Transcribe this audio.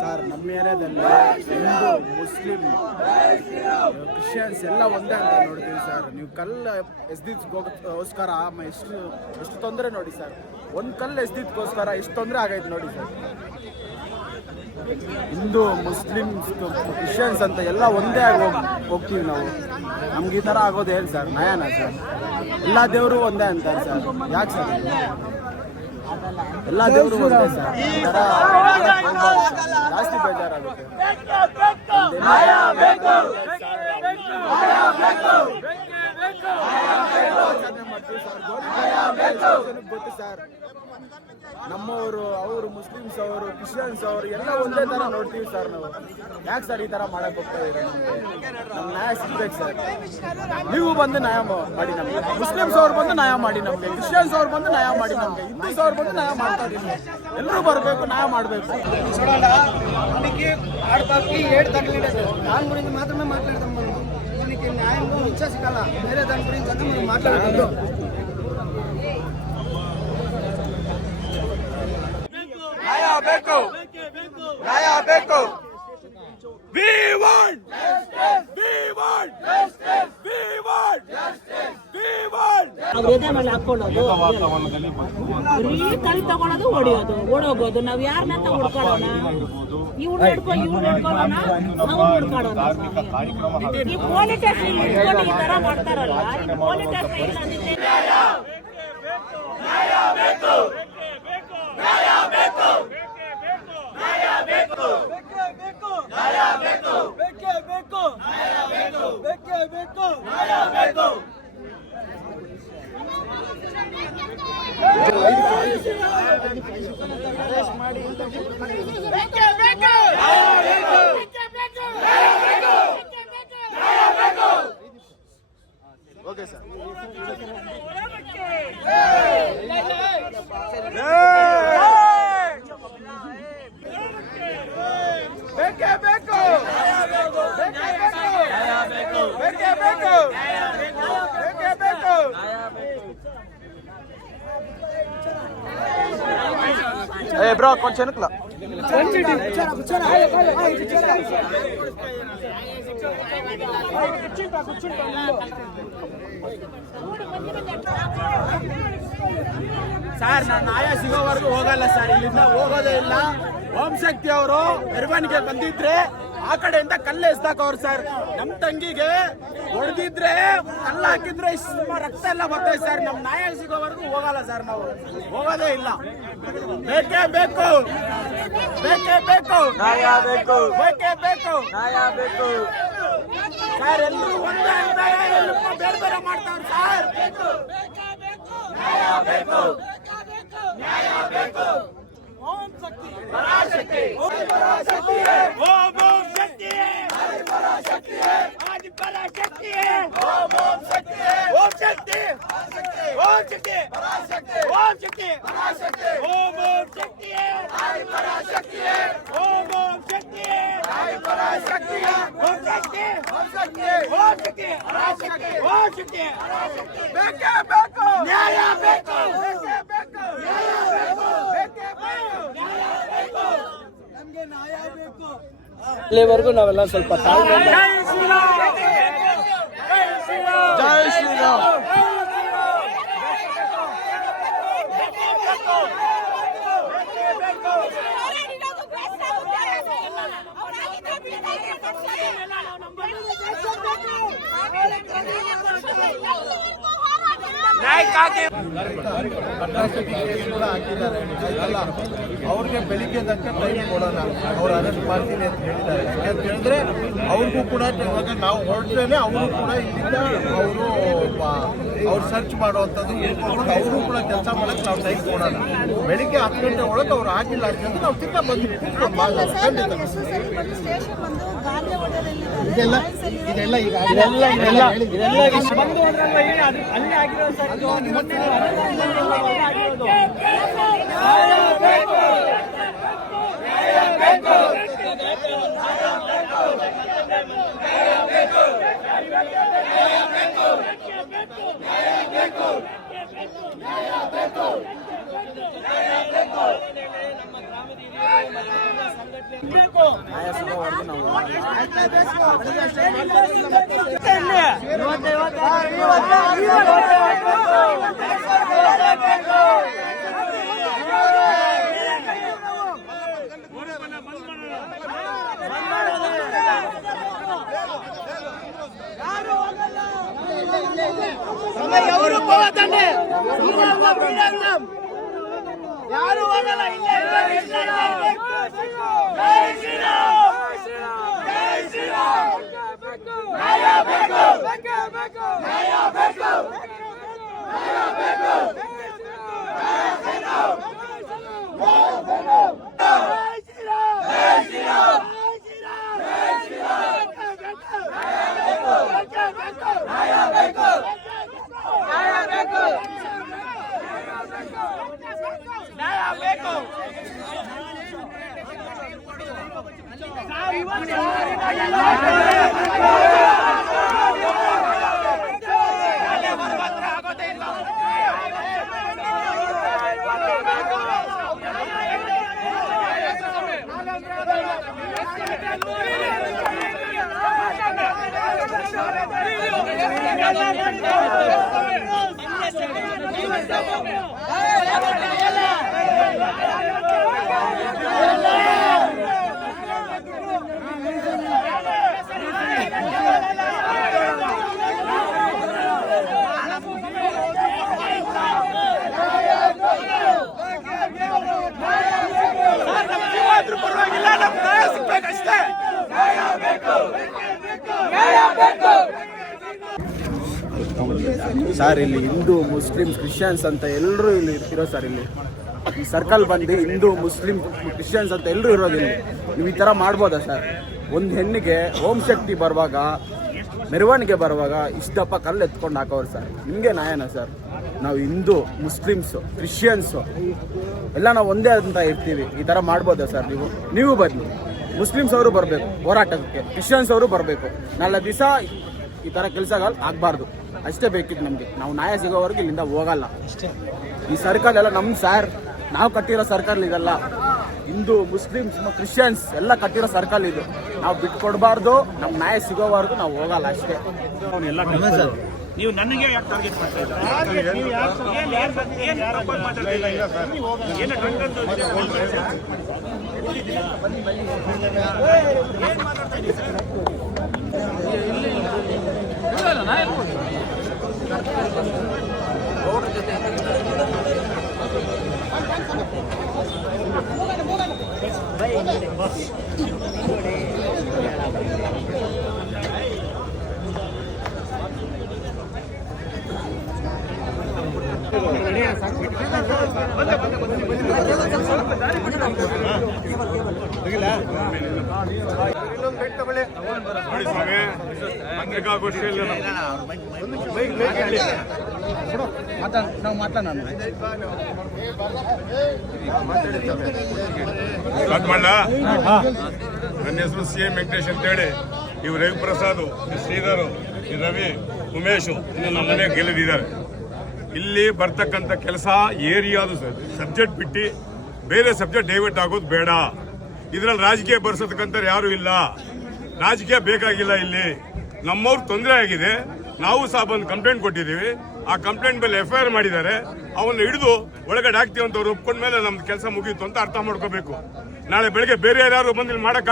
Sir, ನಮ್ಮ ಏರಿಯಾದಲ್ಲಿ Hindu, Muslim, Christians ಎಲ್ಲ ಒಂದೇ ಅಂತ ನೋಡ್ತೀವಿ ಸರ್. ನೀವು ಕಲ್ಲು ಎಸ್ದಿದ್ಗೋಸ್ಕರ ಎಷ್ಟು ತೊಂದರೆ ನೋಡಿ ಸರ್. ಒಂದು ಕಲ್ಲು ಎಸ್ದಿದ್ಗೋಸ್ಕರ ಎಷ್ಟು ತೊಂದರೆ ಆಗೈತೆ ನೋಡಿ ಸರ್. ಹಿಂದೂ, ಮುಸ್ಲಿಮ್ಸ್, ಕ್ರಿಶ್ಚಿಯನ್ಸ್ ಅಂತ ಎಲ್ಲ ಒಂದೇ ಆಗಿ ಹೋಗ್ತೀವಿ ನಾವು. ನಮ್ಗೆ ಈ ಥರ ಆಗೋದು ಏನು ಸರ್? ನಯನ ಸರ್. ಎಲ್ಲ ದೇವರು ಒಂದೇ ಅಂತಾರೆ ಸರ್. ಯಾಕೆ ಸರ್? ಎಲ್ಲ ದೇವರು ಒಂದೇ ಸರ್. ಈ ಥರ ಜಾಸ್ತಿ ಬೇಜಾರಾಗುತ್ತೆ. ಗೊತ್ತು ಸರ್, ನಮ್ಮವರು, ಅವರು ಮುಸ್ಲಿಮ್ಸ್, ಅವರು ಕ್ರಿಶ್ಚಿಯನ್ಸ್, ಅವರು ಎಲ್ಲ ಒಂದೇ ಥರ ನೋಡ್ತೀವಿ ಸರ್ ನಾವು. ಯಾಕೆ ಸರ್ ಈ ಥರ ಮಾಡಕ್ಕೆ ಹೋಗ್ತಾ ಇದ್ದೀರಾ? ನಮ್ಗೆ ನ್ಯಾಯ ಸಿಗ್ಬೇಕು ಸರ್. ನೀವು ಬಂದು ನ್ಯಾಯ ಮಾಡಿ ನಮಗೆ. ಮುಸ್ಲಿಮ್ಸ್ ಅವ್ರು ಬಂದು ನ್ಯಾಯ ಮಾಡಿ ನಮಗೆ, ಕ್ರಿಶ್ಚಿಯನ್ಸ್ ಅವ್ರು ಬಂದು ನ್ಯಾಯ ಮಾಡಿ ನಮಗೆ, ಹಿಂದೂಸ್ ಅವ್ರು ಬಂದು న్యాయ ಮಾಡ್ತಾ ಇದ್ದೀವಿ. ಎಲ್ಲರೂ బరಬೇಕು, న్యాయ ಮಾಡಬೇಕು. చూడండి, మనకి ఆడపాకి 7 తగిలిండదు. దాని గురించి మాత్రమే మాట్లాడదాం. మనకి న్యాయం ఇచ్చేసికల వేరే దాని గురించి అంతా మనం మాట్లాడకూడదు. ನ್ಯಾಯ ಬೇಕು. We want justice. We want justice. We want justice. We want. ಅವ್ರದೇ ಮೇಲೆ ಹಾಕೊಳ್ಳೋದು, ಕಲ್ ತಗೊಳ್ಳೋದು, ಓಡೋಗೋದು. ನಾವ್ ಯಾರನ್ನ ಹುಡ್ಕೊಳ್ಳೋಣ? ಇವ್ರು ಹಿಡ್ಕೊಳ್ಳೋಣ, ನಾವು ಹುಡ್ಕೊಳ್ಳೋಣ. ಈ ಪೊಲೀಸ್ ಸ್ಟೇಷನ್ ಇಟ್ಕೊಂಡು ಈ ತರ ಮಾಡ್ತಾರಲ್ಲ, ಪೊಲೀಸ್ ಸ್ಟೇಷನ್ ಇಲ್ಲ ಅಂದ್ರೆ ನ್ಯಾಯ ಬೇಕು. ನ್ಯಾಯ ಬೇಕು. Okay sir. బ్రో కొంచెం వెనకలా ಸರ್, ನಾನು ನ್ಯಾಯ ಸಿಗೋವರೆಗೂ ಹೋಗಲ್ಲ ಸರ್. ಇಲ್ಲಿಂದ ಹೋಗೋದೇ ಇಲ್ಲ. ಓಂ ಶಕ್ತಿ ಅವರು ಮೆರವಣಿಗೆ ಬಂದಿದ್ರೆ ಆ ಕಡೆಯಿಂದ ಕಲ್ಲು ಎಸ್ದಾಕವ್ರು ಸರ್. ನಮ್ಮ ತಂಗಿಗೆ ಹೊಡೆದಿದ್ರೆ, ಕಲ್ಲು ಹಾಕಿದ್ರೆ ರಕ್ತ ಎಲ್ಲ ಬರ್ತದೆ ಸರ್. ನಮ್ ನ್ಯಾಯ ಸಿಗೋವರೆಗೂ ಹೋಗಲ್ಲ ಸರ್. ನಾವು ಹೋಗೋದೇ ಇಲ್ಲ. ಬೇಕೇ ಬೇಕು, ಬೇಕೇ ಬೇಕು, ನ್ಯಾಯ ಬೇಕು, ಬೇಕೇ ಬೇಕು, ನ್ಯಾಯ ಬೇಕು ಸರ್. ಎಲ್ಲರೂ ಒಂದೇ ಅಂತಾರೆ, ಎಲ್ಲರೂ ಬೇರೆ ಬೇರೆ ಮಾಡ್ತಾರೆ ಸರ್. ನ್ಯಾಯ ಬೇಕು, ನ್ಯಾಯ ಬೇಕು. ಓಂ ಶಕ್ತಿ, ಪರಾಶಕ್ತಿ, ಓಂ ಪರಾಶಕ್ತಿ, ಓಂ ಶಕ್ತಿ, ಹರಿ ಪರಾಶಕ್ತಿ, ಆದಿ ಪರಾಶಕ್ತಿ, ಓಂ ಶಕ್ತಿ, ಓಂ ಶಕ್ತಿ, ಓಂ ಶಕ್ತಿ, ಪರಾಶಕ್ತಿ, ಓಂ ಶಕ್ತಿ, ಪರಾಶಕ್ತಿ, ಓಂ ಶಕ್ತಿ, ಹರಿ ಪರಾಶಕ್ತಿ, ಓಂ ಶಕ್ತಿ, ಹರಿ ಪರಾಶಕ್ತಿ, ಓಂ ಶಕ್ತಿ, ಓಂ ಶಕ್ತಿ, ಓಂ ಶಕ್ತಿ, ಪರಾಶಕ್ತಿ, ಓಂ ಶಕ್ತಿ, ಪರಾಶಕ್ತಿ. ಬೇಕೇ ಬೇಕು, ನ್ಯಾಯ ಬೇಕು, ಬೇಕೇ ಬೇಕು, ನ್ಯಾಯ ಬೇಕು, ಬೇಕೇ ಬೇಕು, ನ್ಯಾಯ ಬೇಕು, ನಮಗೆ ನ್ಯಾಯ ಬೇಕು. ಇಲ್ಲಿವರೆಗೂ ನಾವೆಲ್ಲ ಸ್ವಲ್ಪ ತಾಳ್ಮೆಯಿಂದ ಜೈ ಶ್ರೀರಾಮ್, ಜೈ ಶ್ರೀರಾಮ್, ಜೈ ಶ್ರೀರಾಮ್. ಕೂಡ ಹಾಕಿದ್ದಾರೆ ಅಲ್ಲ, ಅವ್ರಿಗೆ ಬೆಳಿಗ್ಗೆ ತನಕ ಟೈಮ್ ಕೊಡೋಣ. ಅವ್ರು ಅರೆಸ್ಟ್ ಮಾಡ್ತೀನಿ ಅಂತ ಹೇಳಿದ್ದಾರೆ. ಯಾಕಂತ ಹೇಳಿದ್ರೆ ಅವ್ರಿಗೂ ಕೂಡ ಇವಾಗ ನಾವು ಹೊರಟ್ರೇನೆ ಅವರು ಕೂಡ ಇಲ್ಲಿಂದ ಅವ್ರು ಸರ್ಚ್ ಮಾಡುವಂಥದ್ದು ಅವರು ಕೂಡ ಕೆಲಸ ಮಾಡೋಕ್ಕೆ ನಾವು ಟೈಮ್ ಕೊಡೋಣ. ಬೆಳಿಗ್ಗೆ 10 ಗಂಟೆ ಒಳಗೆ ಅವ್ರು ಆಗಿಲ್ಲ ಅಂತ ನಾವು ತಿಕ್ಕ ಬಂದ್ವಿ. ಇದೆಲ್ಲ ಇದೆಲ್ಲ ಈಗ ನಮ್ಮ ಗ್ರಾಮದ ನ್ಯಾಯ ಸಿಗೋವರೆಗೂ ನಾವು ಯಾರು ಹೋಗಲ್ಲ ಇಲ್ಲೇ ಪರವಾಗಿಲ್ಲ, ನಮ್ಗೆ ನ್ಯಾಯ ಸಿಗ್ಬೇಕಷ್ಟೇ. ಸರ್ ಇಲ್ಲಿ ಹಿಂದೂ ಮುಸ್ಲಿಮ್ಸ್ ಕ್ರಿಶ್ಚಿಯನ್ಸ್ ಅಂತ ಎಲ್ಲರೂ ಇಲ್ಲಿ ಇರ್ತಿರೋ ಸರ್. ಇಲ್ಲಿ ಈ ಸರ್ಕಲ್ ಬಂದು ಹಿಂದೂ ಮುಸ್ಲಿಂ ಕ್ರಿಶ್ಚಿಯನ್ಸ್ ಅಂತ ಎಲ್ಲರೂ ಇರೋದಿಲ್ಲ. ನೀವು ಈ ಥರ ಮಾಡ್ಬೋದಾ ಸರ್? ಒಂದು ಹೆಣ್ಣಿಗೆ ಓಂ ಶಕ್ತಿ ಬರುವಾಗ, ಮೆರವಣಿಗೆ ಬರುವಾಗ ಇಷ್ಟಪ್ಪ ಕಲ್ಲು ಎತ್ಕೊಂಡು ಹಾಕೋರು ಸರ್. ನಿಮಗೆ ನ್ಯಾಯನಾ ಸರ್? ನಾವು ಹಿಂದೂ ಮುಸ್ಲಿಮ್ಸು ಕ್ರಿಶ್ಚಿಯನ್ಸು ಎಲ್ಲ ನಾವು ಒಂದೇ ಅಂತ ಇರ್ತೀವಿ. ಈ ಥರ ಮಾಡ್ಬೋದಾ ಸರ್? ನೀವು ಬನ್ನಿ, ಮುಸ್ಲಿಮ್ಸ್ ಅವರು ಬರಬೇಕು ಹೋರಾಟಕ್ಕೆ, ಕ್ರಿಶ್ಚಿಯನ್ಸ್ ಅವರು ಬರಬೇಕು. ನಾಳೆ ದಿವಸ ಈ ಥರ ಕೆಲಸಗಳು ಆಗಬಾರ್ದು. ಅಷ್ಟೇ ಬೇಕಿತ್ತು ನಮಗೆ. ನಾವು ನ್ಯಾಯ ಸಿಗೋವರೆಗೂ ಇಲ್ಲಿಂದ ಹೋಗಲ್ಲ. ಈ ಸರ್ಕಲ್ ಎಲ್ಲ ನಮ್ಮ ಸರ್, ನಾವು ಕಟ್ಟಿರೋ ಸರ್ಕಲ್ ಇದೆಲ್ಲ. ಹಿಂದೂ ಮುಸ್ಲಿಮ್ಸ್ ಕ್ರಿಶ್ಚಿಯನ್ಸ್ ಎಲ್ಲ ಕಟ್ಟಿರೋ ಸರ್ಕಲ್ ಇದು. ನಾವು ಬಿಟ್ಕೊಡ್ಬಾರ್ದು. ನಮ್ಮ ನ್ಯಾಯ ಸಿಗೋವರೆಗೂ ನಾವು ಹೋಗಲ್ಲ ಅಷ್ಟೇ. ನೀವು ನನಗೆ ಯಾಕೆ ಟಾರ್ಗೆಟ್ ಮಾಡ್ತಾ ಇದ್ದೀರಾ? ನೀವು ಏನು ತಪ್ಪಾಗಿ ಮಾತಾಡ್ತಾ ಇದ್ದೀರಾ? ಏನು ಡ್ರಂಕ್ ಅಂತ ಏನು ಮಾತಾಡ್ತಾ ಇದ್ದೀರಿ ಸರ್? ನೋಡಿ ಸ್ವಾಮಿ, ಪತ್ರಿಕಾಗೋಷ್ಠಿಯಲ್ಲಿ ನಾವು ಮಾತಾಡೋಣ. ನನ್ನ ಹೆಸರು CM ವೆಂಕಟೇಶ್ ಅಂತೇಳಿ. ಇವು ರವಿಪ್ರಸಾದ್, ಶ್ರೀಧರ್, ರವಿ, ಉಮೇಶ್ ಇನ್ನು ನಮ್ಮ ಮನೆಗೆ ಗೆಲ್ಲಿದ್ದಾರೆ. ಇಲ್ಲಿ ಬರ್ತಕ್ಕಂಥ ಕೆಲಸ ಏರಿಯಾದು ಸಬ್ಜೆಕ್ಟ್ ಬಿಟ್ಟು ಬೇರೆ ಸಬ್ಜೆಕ್ಟ್ ಡೈವರ್ಟ್ ಆಗೋದು ಬೇಡ. ಇದರಲ್ಲಿ ರಾಜಕೀಯ ಬರ್ಸೋದಕ್ಕಂತ ಯಾರು ಇಲ್ಲ. ರಾಜಕೀಯ ಬೇಕಾಗಿಲ್ಲ. ಇಲ್ಲಿ ನಮ್ಮವ್ರು ತೊಂದರೆ ಆಗಿದೆ. ನಾವು ಸಹ ಬಂದು ಕಂಪ್ಲೇಂಟ್ ಕೊಟ್ಟಿದ್ದೀವಿ. ಆ ಕಂಪ್ಲೇಂಟ್ ಮೇಲೆ FIR ಮಾಡಿದ್ದಾರೆ. ಅವನ್ನ ಹಿಡಿದು ಒಳಗಡೆ ಹಾಕ್ತೀವಿ ಅಂತ ಅವ್ರು ಒಪ್ಕೊಂಡ ಮೇಲೆ ನಮ್ದು ಕೆಲಸ ಮುಗೀತು ಅಂತ ಅರ್ಥ ಮಾಡ್ಕೋಬೇಕು. ನಾಳೆ ಬೆಳಗ್ಗೆ ಬೇರೆ ಯಾರು ಬಂದು ಇಲ್ಲಿ ಮಾಡಕ್